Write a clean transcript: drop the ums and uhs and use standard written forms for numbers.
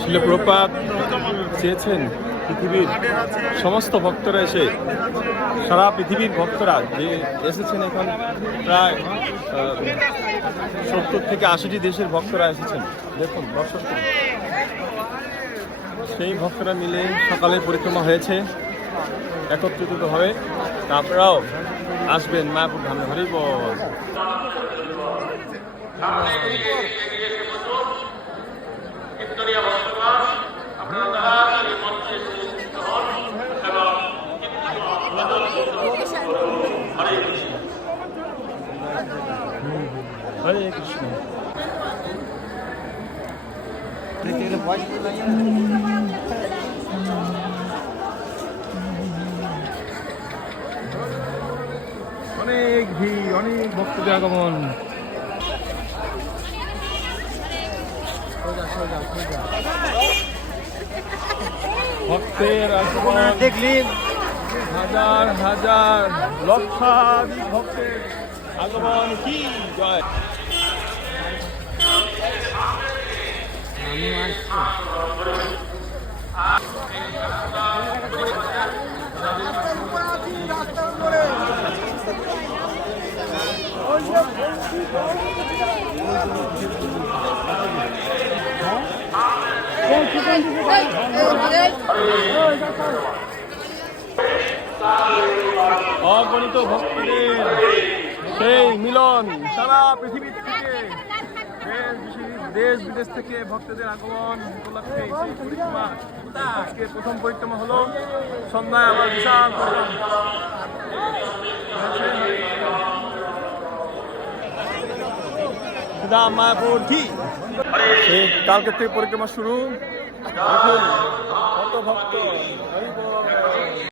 শিল প্রপাত চেয়েছেন পৃথিবীর সমস্ত ভক্তরা এসে, সারা পৃথিবীর ভক্তরা যে এসেছেন, এখন প্রায় 70 থেকে 80টি দেশের ভক্তরা এসেছেন। দেখুন দর্শক, সেই ভক্তরা মিলে সকালে পরিক্রমা হয়েছে একত্রিতভাবে। আপনারাও আসবেন মায়াপুর ধামে। হরি বল। হরে কৃষ্ণ। অনেক ভিড়, অনেক ভক্তদের আগমন। ভক্তের আগমন দেখলেন, হাজার হাজার লক্ষাধিক ভক্তের আগমন। কি জয়। অগণিত ভক্তদের সেই মিলন, সারা পৃথিবী থেকে, দেশ বিদেশ থেকে ভক্তদের আগমন উপলক্ষে সেই পরিক্রমা। আজকে প্রথম পরিক্রমা হলো, সন্ধ্যায় আবার বিশাল মায়াপুর কি। কালকে থেকে পরিক্রমা শুরু। দেখুন কত ভক্ত।